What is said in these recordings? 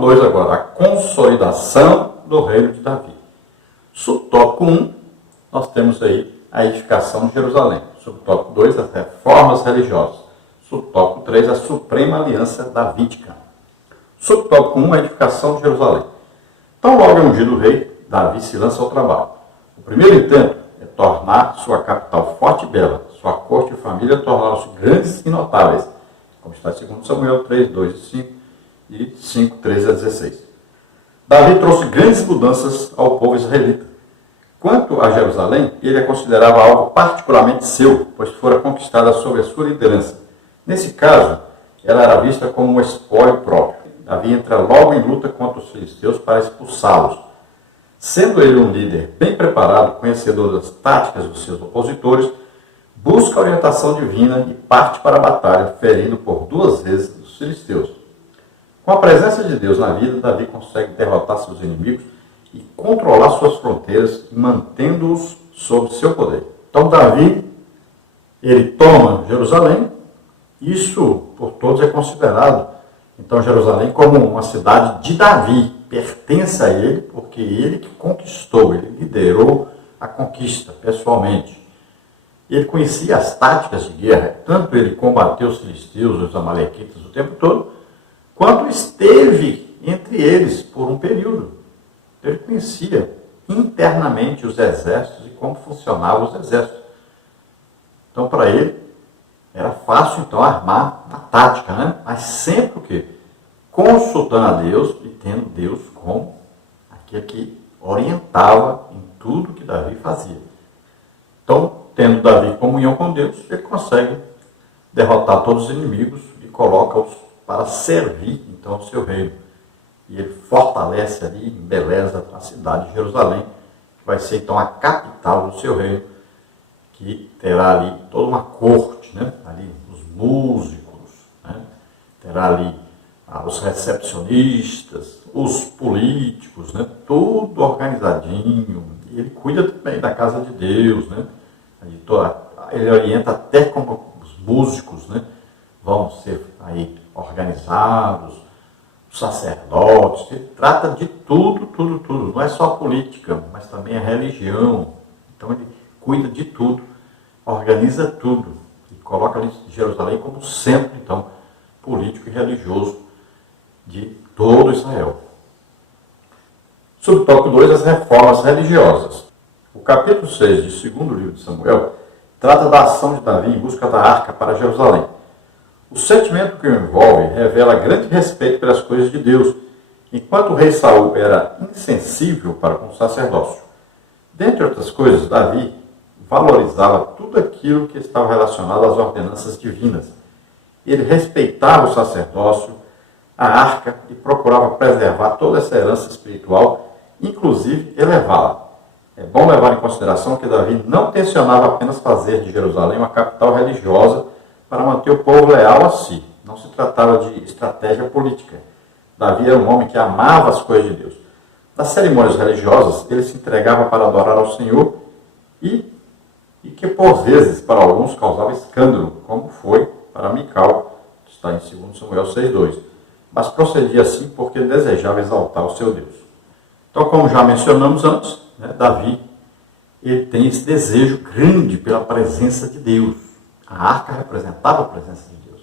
2 agora, a consolidação do reino de Davi. Subtópico 1, nós temos aí a edificação de Jerusalém. Subtópico 2, as reformas religiosas. Subtópico 3, a suprema aliança davídica. Subtópico 1, a edificação de Jerusalém. Então, logo é ungido o rei, Davi se lança ao trabalho. O primeiro intento é tornar sua capital forte e bela. Sua corte e família tornaram-se grandes e notáveis, como está em 2 Samuel 3, 2 e 5 e 5, 13 a 16. Davi trouxe grandes mudanças ao povo israelita. Quanto a Jerusalém, ele a considerava algo particularmente seu, pois fora conquistada sob a sua liderança. Nesse caso, ela era vista como um espólio próprio. Davi entra logo em luta contra os filisteus para expulsá-los. Sendo ele um líder bem preparado, conhecedor das táticas dos seus opositores, busca a orientação divina e parte para a batalha, ferindo por 2 vezes os filisteus. Com a presença de Deus na vida, Davi consegue derrotar seus inimigos e controlar suas fronteiras, mantendo-os sob seu poder. Então Davi, ele toma Jerusalém. Isso por todos é considerado, então, Jerusalém como uma cidade de Davi. Pertence a ele, porque ele que conquistou, ele liderou a conquista pessoalmente. Ele conhecia as táticas de guerra, tanto ele combateu os filisteus, os amalequitas o tempo todo, quanto esteve entre eles por um período. Ele conhecia internamente os exércitos e como funcionavam os exércitos. Então, para ele, era fácil, então, armar a tática, né? Mas sempre o quê? Consultando a Deus e tendo Deus como aquele que orientava em tudo que Davi fazia. Então, tendo Davi comunhão com Deus, ele consegue derrotar todos os inimigos e coloca-os para servir, então, o seu reino. E ele fortalece ali, embeleza a cidade de Jerusalém, que vai ser, então, a capital do seu reino, que terá ali toda uma corte, né? Ali os músicos, né? Terá ali os recepcionistas, os políticos, né? Tudo organizadinho. E ele cuida também da casa de Deus, né? Ele orienta até como os músicos, né? Vão ser aí organizados, os sacerdotes. Ele trata de tudo, tudo, tudo. Não é só política, mas também a religião. Então ele cuida de tudo, organiza tudo e coloca ali Jerusalém como centro, então, político e religioso de todo Israel. Subtópico 2, as reformas religiosas. O capítulo 6 de 2º livro de Samuel trata da ação de Davi em busca da arca para Jerusalém. O sentimento que o envolve revela grande respeito pelas coisas de Deus, enquanto o rei Saul era insensível para com o sacerdócio. Dentre outras coisas, Davi valorizava tudo aquilo que estava relacionado às ordenanças divinas. Ele respeitava o sacerdócio, a arca e procurava preservar toda essa herança espiritual, inclusive elevá-la. É bom levar em consideração que Davi não tensionava apenas fazer de Jerusalém uma capital religiosa para manter o povo leal a si. Não se tratava de estratégia política. Davi era um homem que amava as coisas de Deus. Das cerimônias religiosas, ele se entregava para adorar ao Senhor e que, por vezes, para alguns, causava escândalo, como foi para Mical, que está em 2 Samuel 6,2. Mas procedia assim porque desejava exaltar o seu Deus. Então, como já mencionamos antes, né, Davi ele tem esse desejo grande pela presença de Deus. A arca representava a presença de Deus.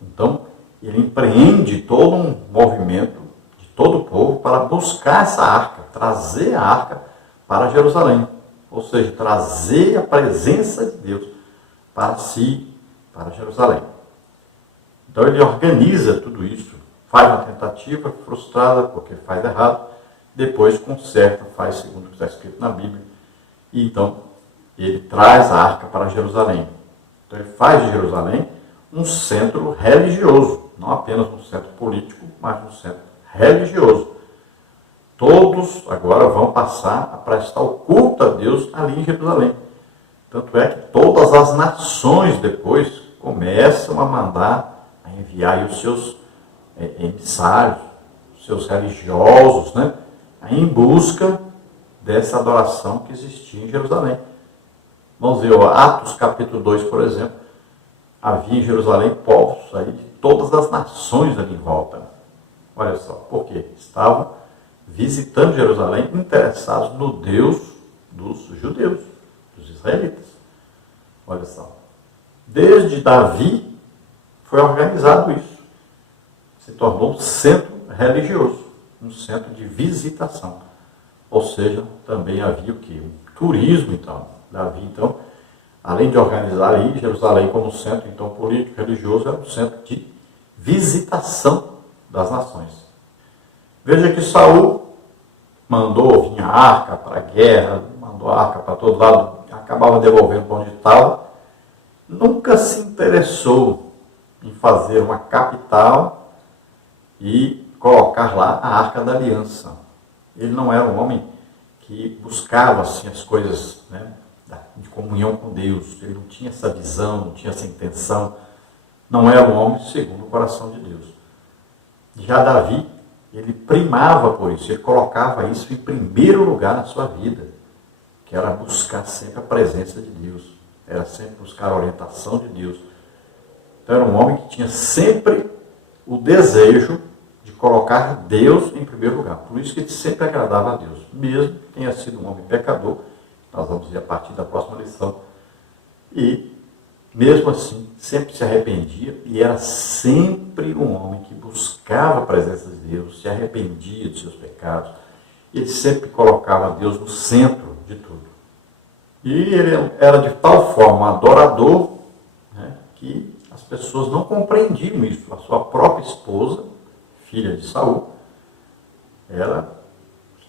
Então, ele empreende todo um movimento de todo o povo para buscar essa arca, trazer a arca para Jerusalém. Ou seja, trazer a presença de Deus para si, para Jerusalém. Então ele organiza tudo isso, faz uma tentativa frustrada porque faz errado, depois conserta, faz segundo o que está escrito na Bíblia, e então ele traz a arca para Jerusalém. Então ele faz de Jerusalém um centro religioso, não apenas um centro político, mas um centro religioso. Todos agora vão passar a prestar o culto a Deus ali em Jerusalém. Tanto é que todas as nações depois começam a mandar, a enviar aí os seus emissários, os seus religiosos, né, em busca dessa adoração que existia em Jerusalém. Vamos ver, Atos capítulo 2, por exemplo, havia em Jerusalém povos aí de todas as nações ali em volta. Olha só, porque estavam visitando Jerusalém interessados no Deus dos judeus, dos israelitas. Olha só. Desde Davi foi organizado isso. Se tornou um centro religioso, um centro de visitação. Ou seja, também havia o quê? Um turismo, então. Davi, então, além de organizar aí Jerusalém como centro, então, político, religioso, era um centro de visitação das nações. Veja que Saul mandou, vinha arca para a guerra, mandou arca para todo lado, acabava devolvendo para onde estava, nunca se interessou em fazer uma capital e colocar lá a Arca da Aliança. Ele não era um homem que buscava assim, as coisas, né, de comunhão com Deus. Ele não tinha essa visão, não tinha essa intenção. Não era um homem segundo o coração de Deus. Já Davi, ele primava por isso, ele colocava isso em primeiro lugar na sua vida, que era buscar sempre a presença de Deus, era sempre buscar a orientação de Deus. Então era um homem que tinha sempre o desejo de colocar Deus em primeiro lugar. Por isso que ele sempre agradava a Deus, mesmo que tenha sido um homem pecador. Nós vamos ver a partir da próxima lição. E, mesmo assim, sempre se arrependia e era sempre um homem que buscava a presença de Deus, se arrependia de seus pecados. Ele sempre colocava Deus no centro de tudo. E ele era de tal forma um adorador, né, que as pessoas não compreendiam isso. A sua própria esposa, filha de Saul, ela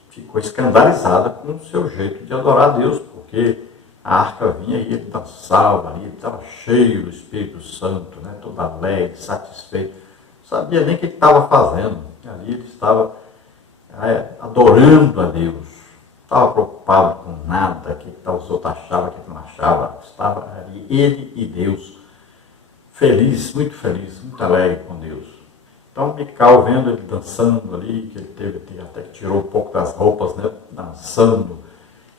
ficou escandalizada com o seu jeito de adorar a Deus, porque a arca vinha e ele dançava, ele estava cheio do Espírito Santo, né, todo alegre, satisfeito. Não sabia nem o que ele estava fazendo. Ali ele estava adorando a Deus. Não estava preocupado com nada, o que os outros achavam, o que não achavam. Estava ali, ele e Deus, feliz, muito alegre com Deus. Então, Mical, vendo ele dançando ali, que ele teve até que tirou um pouco das roupas, né, dançando,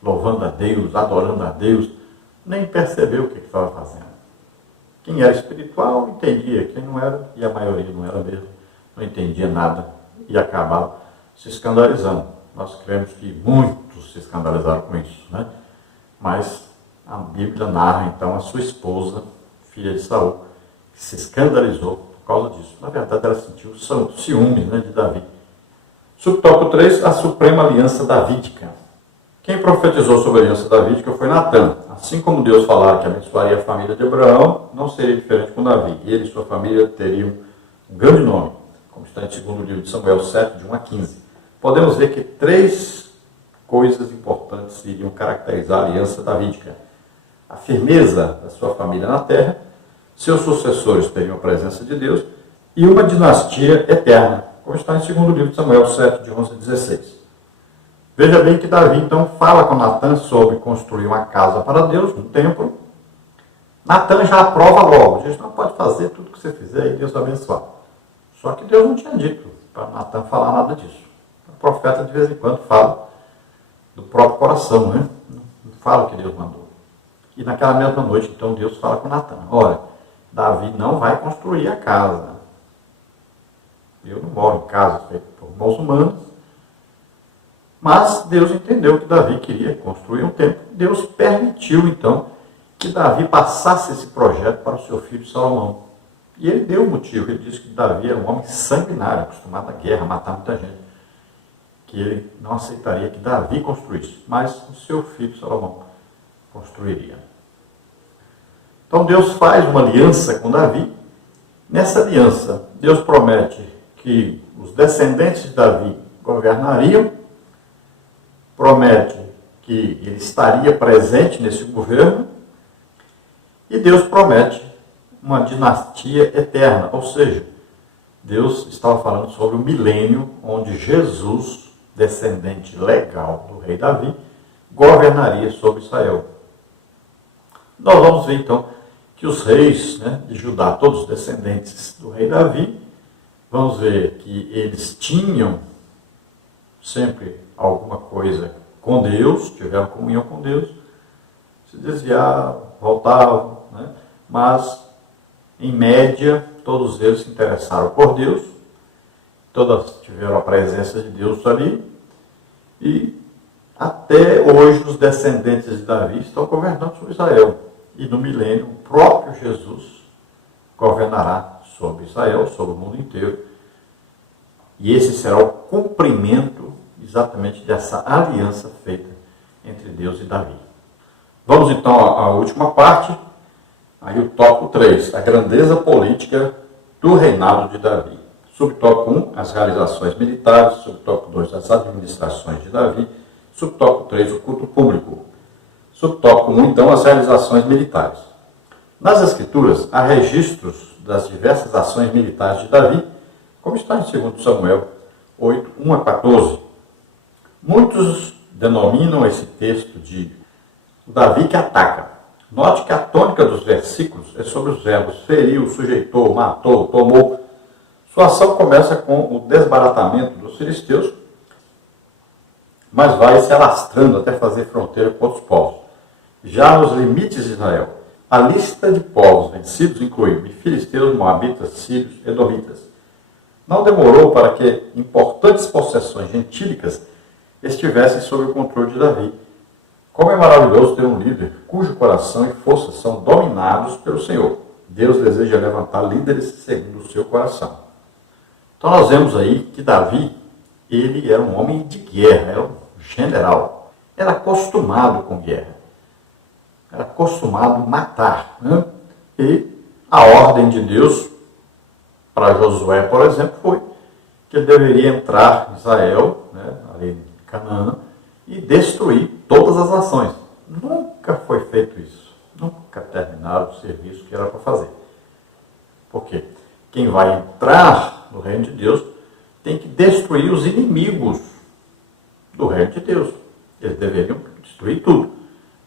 louvando a Deus, adorando a Deus, nem percebeu o que estava fazendo. Quem era espiritual entendia, quem não era, e a maioria não era mesmo, não entendia nada e acabava se escandalizando. Nós cremos que muitos se escandalizaram com isso, né? Mas a Bíblia narra então a sua esposa, filha de Saul, que se escandalizou por causa disso. Na verdade, ela sentiu ciúmes, né, de Davi. Subtópico 3, a Suprema Aliança Davídica. Quem profetizou sobre a aliança davídica foi Natã. Assim como Deus falara que abençoaria a família de Abraão, não seria diferente com Davi. Ele e sua família teriam um grande nome, como está em 2º livro de Samuel 7, de 1 a 15. Podemos ver que 3 coisas importantes iriam caracterizar a aliança davídica. A firmeza da sua família na terra, seus sucessores teriam a presença de Deus e uma dinastia eterna, como está em 2º livro de Samuel 7, de 11 a 16. Veja bem que Davi, então, fala com Natã sobre construir uma casa para Deus, um templo. Natã já aprova logo. Diz, não pode fazer tudo que você fizer e Deus vai abençoar. Só que Deus não tinha dito para Natã falar nada disso. O profeta, de vez em quando, fala do próprio coração, né? Não fala o que Deus mandou. E naquela mesma noite, então, Deus fala com Natã. Olha, Davi não vai construir a casa. Eu não moro em casa feita por mãos humanas. Mas Deus entendeu que Davi queria construir um templo. Deus permitiu, então, que Davi passasse esse projeto para o seu filho Salomão. E ele deu o motivo. Ele disse que Davi era um homem sanguinário, acostumado à guerra, a matar muita gente. Que ele não aceitaria que Davi construísse, mas o seu filho Salomão construiria. Então Deus faz uma aliança com Davi. Nessa aliança, Deus promete que os descendentes de Davi governariam, promete que ele estaria presente nesse governo e Deus promete uma dinastia eterna, ou seja, Deus estava falando sobre o milênio onde Jesus, descendente legal do rei Davi, governaria sobre Israel. Nós vamos ver então que os reis, né, de Judá, todos os descendentes do rei Davi, vamos ver que eles tinham sempre alguma coisa com Deus, tiveram comunhão com Deus, se desviaram, voltavam, né? Mas, em média, todos eles se interessaram por Deus todas tiveram a presença de Deus ali, e até hoje os descendentes de Davi estão governando sobre Israel. E no milênio, o próprio Jesus governará sobre Israel, sobre o mundo inteiro. E esse será o cumprimento exatamente dessa aliança feita entre Deus e Davi. Vamos então à última parte, aí o tópico 3, a grandeza política do reinado de Davi. Subtópico 1, as realizações militares. Subtópico 2, as administrações de Davi. Subtópico 3, o culto público. Subtópico 1, então, as realizações militares. Nas Escrituras, há registros das diversas ações militares de Davi, como está em 2 Samuel 8, 1 a 14. Muitos denominam esse texto de Davi que ataca. Note que a tônica dos versículos é sobre os verbos feriu, sujeitou, matou, tomou. Sua ação começa com o desbaratamento dos filisteus, mas vai se alastrando até fazer fronteira com outros povos. Já nos limites de Israel, a lista de povos vencidos inclui filisteus, moabitas, sírios, edomitas. Não demorou para que importantes possessões gentílicas estivessem sob o controle de Davi. Como é maravilhoso ter um líder cujo coração e força são dominados pelo Senhor. Deus deseja levantar líderes segundo o seu coração. Então nós vemos aí que Davi, ele era um homem de guerra, era um general. Era acostumado com guerra. Era acostumado a matar. Né? E a ordem de Deus para Josué, por exemplo, foi que ele deveria entrar em Israel, né, ali em Canaã, e destruir todas as nações. Nunca foi feito isso. Nunca terminaram o serviço que era para fazer. Por quê? Quem vai entrar no reino de Deus tem que destruir os inimigos do reino de Deus. Eles deveriam destruir tudo,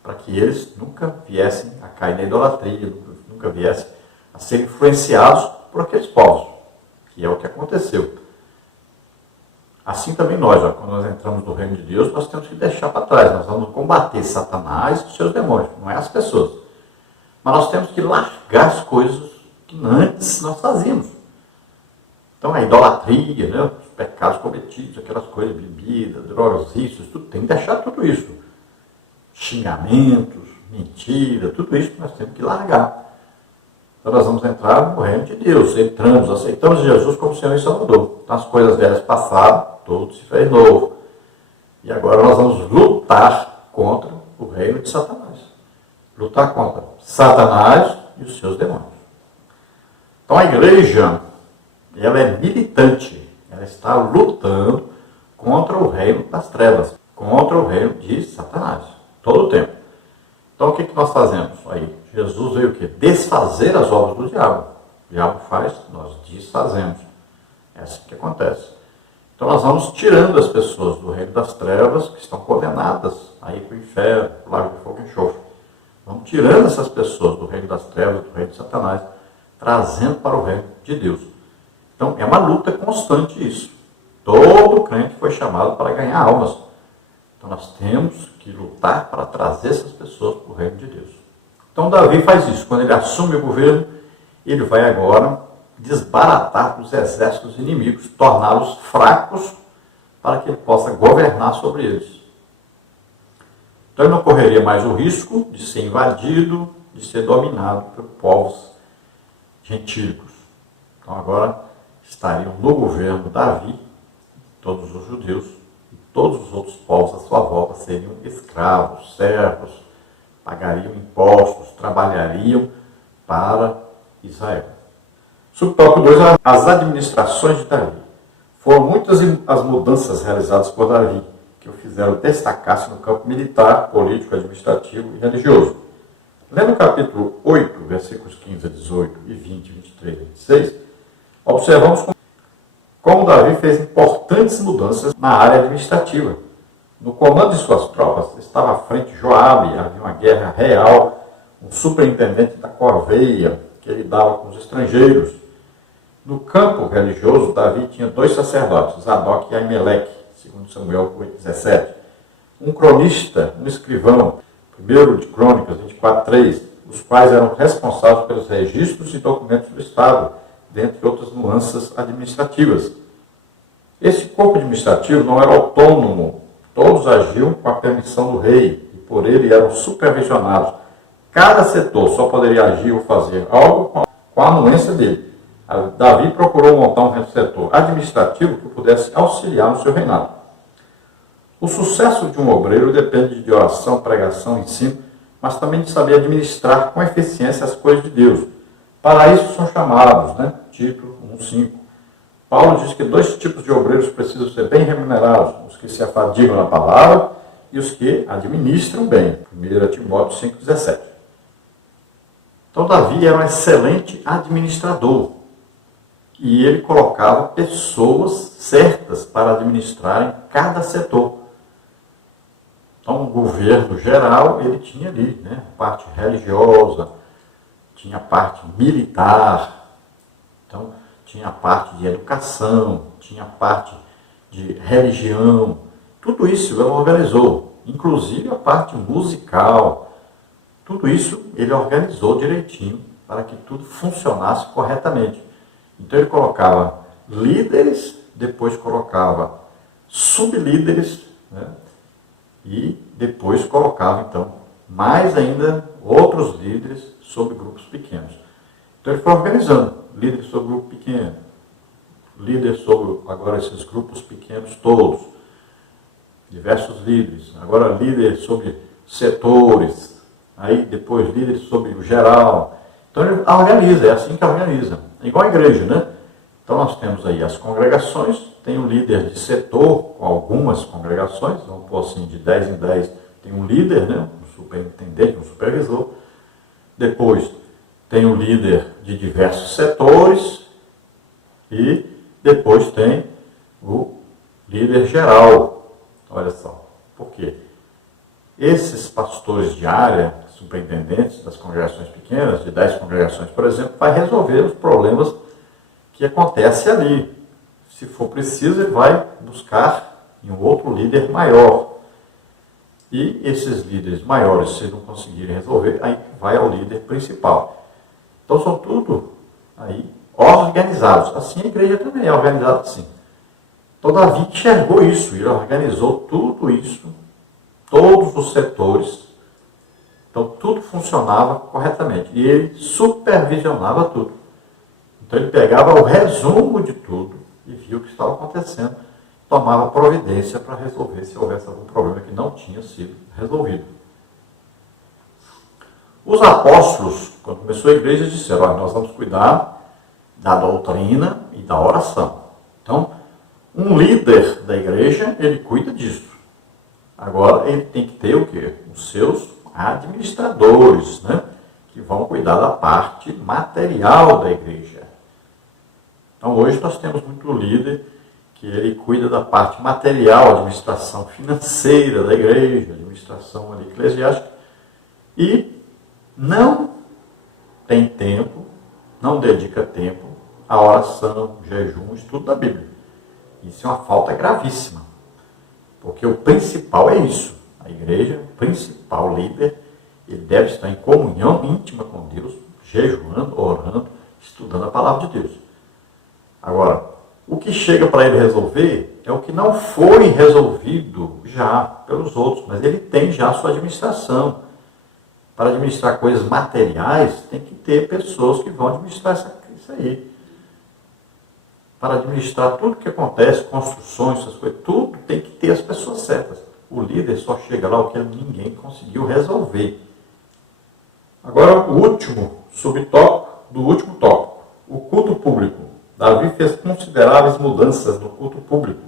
para que eles nunca viessem a cair na idolatria, nunca viessem a ser influenciados por aqueles povos, que é o que aconteceu. Assim também nós, quando nós entramos no reino de Deus, nós temos que deixar para trás. Nós vamos combater Satanás e os seus demônios, não é as pessoas. Mas nós temos que largar as coisas que antes nós fazíamos. Então a idolatria, né, os pecados cometidos, aquelas coisas, bebida, drogas, vícios, tudo, tem que deixar tudo isso. Xingamentos, mentira, tudo isso nós temos que largar. Então nós vamos entrar no reino de Deus, entramos, aceitamos Jesus como Senhor e Salvador. Então as coisas velhas passaram, tudo se fez novo. E agora nós vamos lutar contra o reino de Satanás. Lutar contra Satanás e os seus demônios. Então a igreja, ela é militante, ela está lutando contra o reino das trevas, contra o reino de Satanás, todo o tempo. Então o que nós fazemos aí? Jesus veio o quê? Desfazer as obras do diabo. O diabo faz, nós desfazemos. É assim que acontece. Então nós vamos tirando as pessoas do reino das trevas, que estão condenadas a ir para o inferno, para o lago de fogo e enxofre. Vamos tirando essas pessoas do reino das trevas, do reino de Satanás, trazendo para o reino de Deus. Então é uma luta constante isso. Todo crente foi chamado para ganhar almas. Então nós temos que lutar para trazer essas pessoas para o reino de Deus. Então Davi faz isso. Quando ele assume o governo, ele vai agora desbaratar os exércitos inimigos, torná-los fracos para que ele possa governar sobre eles. Então ele não correria mais o risco de ser invadido, de ser dominado por povos gentílicos. Então agora estariam no governo Davi, todos os judeus, e todos os outros povos à sua volta seriam escravos, servos, pagariam impostos, trabalhariam para Israel. Subtópico 2, as administrações de Davi. Foram muitas as mudanças realizadas por Davi, que o fizeram destacar-se no campo militar, político, administrativo e religioso. Lendo o capítulo 8, versículos 15 a 18 e 20, 23 e 26, observamos como Davi fez importantes mudanças na área administrativa. No comando de suas tropas estava à frente Joabe, havia uma guerra real, um superintendente da corveia que lidava com os estrangeiros. No campo religioso, Davi tinha 2 sacerdotes, Zadok e Aimeleque, segundo Samuel 8,17. Um cronista, um escrivão, 1 de Crônicas 24,3, os quais eram responsáveis pelos registros e documentos do Estado, dentre outras nuances administrativas. Esse corpo administrativo não era autônomo, todos agiam com a permissão do rei e por ele eram supervisionados. Cada setor só poderia agir ou fazer algo com a anuência dele. Davi procurou montar um setor administrativo que pudesse auxiliar no seu reinado. O sucesso de um obreiro depende de oração, pregação, ensino, mas também de saber administrar com eficiência as coisas de Deus. Para isso são chamados, Tito 1,5. Paulo diz que 2 tipos de obreiros precisam ser bem remunerados, os que se afadigam na palavra e os que administram bem. 1 Timóteo 5,17. Então Davi era um excelente administrador e ele colocava pessoas certas para administrarem cada setor. Então o governo geral ele tinha ali, a parte religiosa, tinha a parte militar, então tinha a parte de educação, tinha a parte de religião, tudo isso ele organizou, inclusive a parte musical, tudo isso ele organizou direitinho para que tudo funcionasse corretamente. Então ele colocava líderes, depois colocava sublíderes, e depois colocava então mais ainda outros líderes sobre grupos pequenos. Então ele foi organizando, líderes sobre grupo pequeno, líderes sobre agora esses grupos pequenos todos, diversos líderes, agora líderes sobre setores, aí depois líderes sobre o geral. Então ele organiza, é assim que organiza. É igual a igreja, Então nós temos aí as congregações, tem um líder de setor, com algumas congregações, vamos pôr assim, de 10 em 10 tem um líder, um superintendente, um supervisor. Depois tem o líder de diversos setores e depois tem o líder geral. Olha só, por quê? Esses pastores de área, superintendentes das congregações pequenas, de 10 congregações, por exemplo, vai resolver os problemas que acontecem ali. Se for preciso, ele vai buscar em um outro líder maior. E esses líderes maiores, se não conseguirem resolver, aí vai ao líder principal. Então são tudo aí organizados. Assim a igreja também é organizada assim. Então Davi enxergou isso, ele organizou tudo isso, todos os setores. Então tudo funcionava corretamente. E ele supervisionava tudo. Então ele pegava o resumo de tudo e via o que estava acontecendo, tomava providência para resolver se houvesse algum problema que não tinha sido resolvido. Os apóstolos, quando começou a igreja, disseram, nós vamos cuidar da doutrina e da oração. Então, um líder da igreja, ele cuida disso. Agora, ele tem que ter o quê? Os seus administradores, que vão cuidar da parte material da igreja. Então, hoje nós temos muito líder que ele cuida da parte material, administração financeira da igreja, administração eclesiástica, e não tem tempo, não dedica tempo à oração, jejum, estudo da Bíblia. Isso é uma falta gravíssima, porque o principal é isso. A igreja, o principal líder, ele deve estar em comunhão íntima com Deus, jejuando, orando, estudando a palavra de Deus. Agora, o que chega para ele resolver é o que não foi resolvido já pelos outros, mas ele tem já a sua administração. Para administrar coisas materiais, tem que ter pessoas que vão administrar isso aí. Para administrar tudo que acontece, construções, essas coisas, tudo tem que ter as pessoas certas. O líder só chega lá o que ninguém conseguiu resolver. Agora, o último subtópico do último tópico, o culto público. Davi fez consideráveis mudanças no culto público.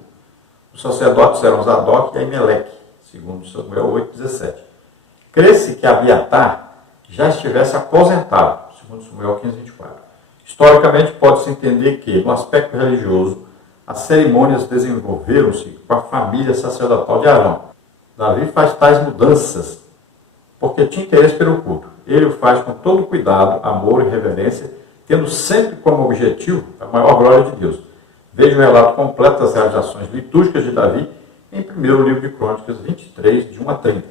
Os sacerdotes eram Zadok e Aimeleque, segundo Samuel 8,17. Crê-se que Abiatar já estivesse aposentado, segundo Samuel 15,24. Historicamente, pode-se entender que, no aspecto religioso, as cerimônias desenvolveram-se com a família sacerdotal de Arão. Davi faz tais mudanças porque tinha interesse pelo culto. Ele o faz com todo cuidado, amor e reverência, tendo sempre como objetivo a maior glória de Deus. Veja o relato completo das realizações litúrgicas de Davi em 1º livro de Crônicas 23, de 1 a 30.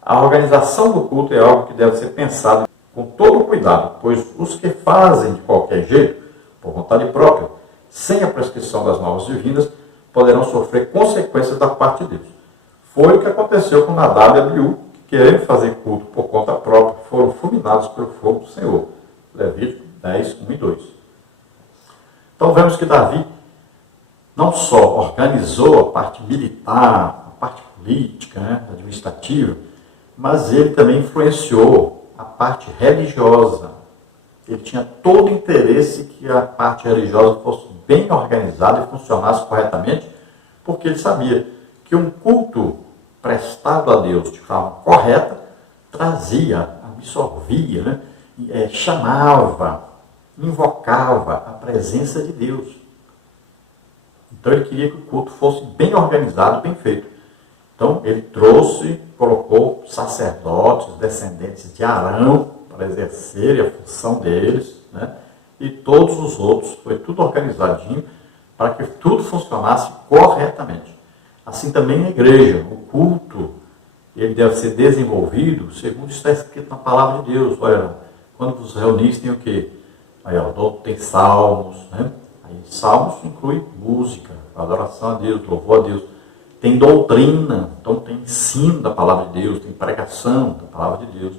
A organização do culto é algo que deve ser pensado com todo cuidado, pois os que fazem de qualquer jeito, por vontade própria, sem a prescrição das normas divinas, poderão sofrer consequências da parte de Deus. Foi o que aconteceu com Nadab e Abiú, que querendo fazer culto por conta própria, foram fulminados pelo fogo do Senhor. Levítico 10, 1 e 2. Então vemos que Davi não só organizou a parte militar, a parte política, administrativa, mas ele também influenciou a parte religiosa. Ele tinha todo o interesse que a parte religiosa fosse bem organizada e funcionasse corretamente, porque ele sabia que um culto prestado a Deus de forma correta trazia, absorvia, chamava, invocava a presença de Deus. Então ele queria que o culto fosse bem organizado, bem feito. Então ele colocou sacerdotes, descendentes de Arão, para exercerem a função deles, e todos os outros, foi tudo organizadinho, para que tudo funcionasse corretamente. Assim também na igreja, o culto, ele deve ser desenvolvido segundo está escrito na palavra de Deus. Olha, quando vos reunis tem o quê? Aí, tem salmos, Aí, salmos inclui música, adoração a Deus, louvor a Deus. Tem doutrina, então tem ensino da palavra de Deus, tem pregação da palavra de Deus.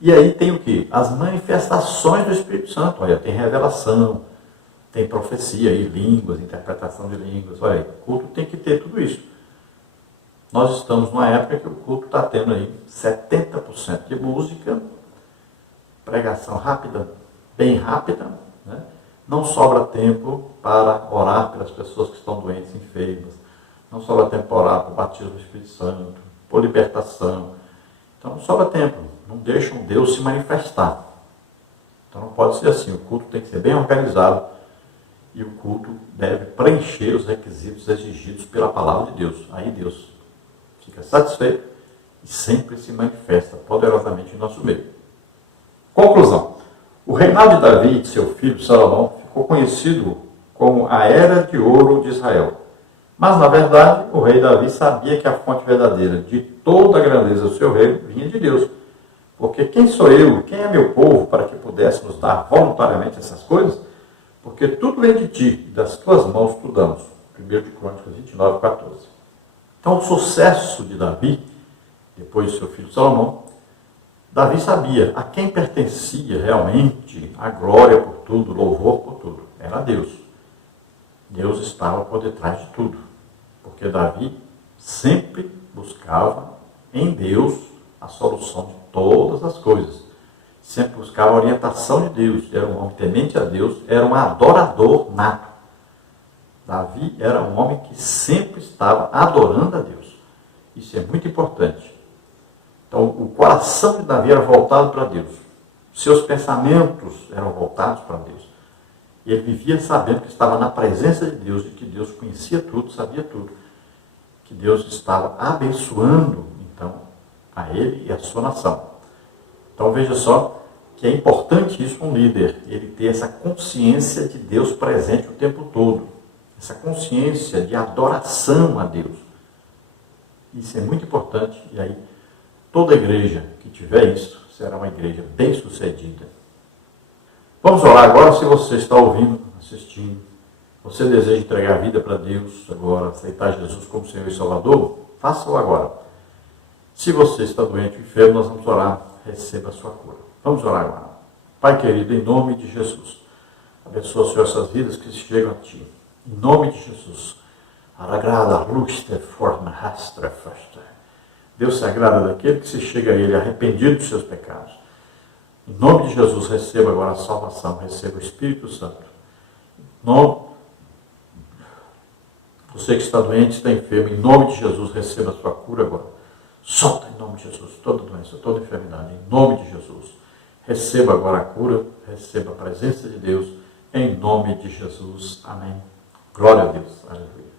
E aí tem o quê? As manifestações do Espírito Santo. Olha, tem revelação, tem profecia aí, línguas, interpretação de línguas. Olha aí, o culto tem que ter tudo isso. Nós estamos numa época que o culto está tendo aí 70% de música, pregação rápida, bem rápida, Não sobra tempo para orar pelas pessoas que estão doentes, enfermas. Não sobra tempo para orar por batismo do Espírito Santo, por libertação. Então não sobra tempo. Não deixam Deus se manifestar. Então não pode ser assim. O culto tem que ser bem organizado e o culto deve preencher os requisitos exigidos pela palavra de Deus. Aí Deus fica satisfeito e sempre se manifesta poderosamente em nosso meio. Conclusão. O reinado de Davi e de seu filho Salomão ficou conhecido como a Era de Ouro de Israel. Mas, na verdade, o rei Davi sabia que a fonte verdadeira de toda a grandeza do seu reino vinha de Deus. Porque quem sou eu, quem é meu povo, para que pudéssemos dar voluntariamente essas coisas? Porque tudo vem de ti, e das tuas mãos tu damos. 1 de Crônicas 29, 14. Então, o sucesso de Davi, depois de seu filho Salomão, Davi sabia a quem pertencia realmente a glória por tudo, o louvor por tudo. Era Deus. Deus estava por detrás de tudo. Porque Davi sempre buscava em Deus a solução de todas as coisas. Sempre buscava a orientação de Deus. Era um homem temente a Deus, era um adorador nato. Davi era um homem que sempre estava adorando a Deus. Isso é muito importante. Então, o coração de Davi era voltado para Deus. Seus pensamentos eram voltados para Deus. E ele vivia sabendo que estava na presença de Deus, e que Deus conhecia tudo, sabia tudo. Que Deus estava abençoando, então, a ele e a sua nação. Então, veja só que é importante isso para um líder, ele ter essa consciência de Deus presente o tempo todo. Essa consciência de adoração a Deus. Isso é muito importante, e aí toda igreja que tiver isso será uma igreja bem-sucedida. Vamos orar agora. Se você está ouvindo, assistindo, você deseja entregar a vida para Deus agora, aceitar Jesus como Senhor e Salvador, faça-o agora. Se você está doente ou enfermo, nós vamos orar, receba a sua cura. Vamos orar agora. Pai querido, em nome de Jesus, abençoa, Senhor, essas vidas que chegam a Ti. Em nome de Jesus. Deus se agrada daquele que se chega a Ele arrependido dos seus pecados. Em nome de Jesus, receba agora a salvação, receba o Espírito Santo. Você que está doente, está enfermo, em nome de Jesus, receba a sua cura agora. Solta em nome de Jesus toda doença, toda enfermidade, em nome de Jesus. Receba agora a cura, receba a presença de Deus, em nome de Jesus. Amém. Glória a Deus. Aleluia.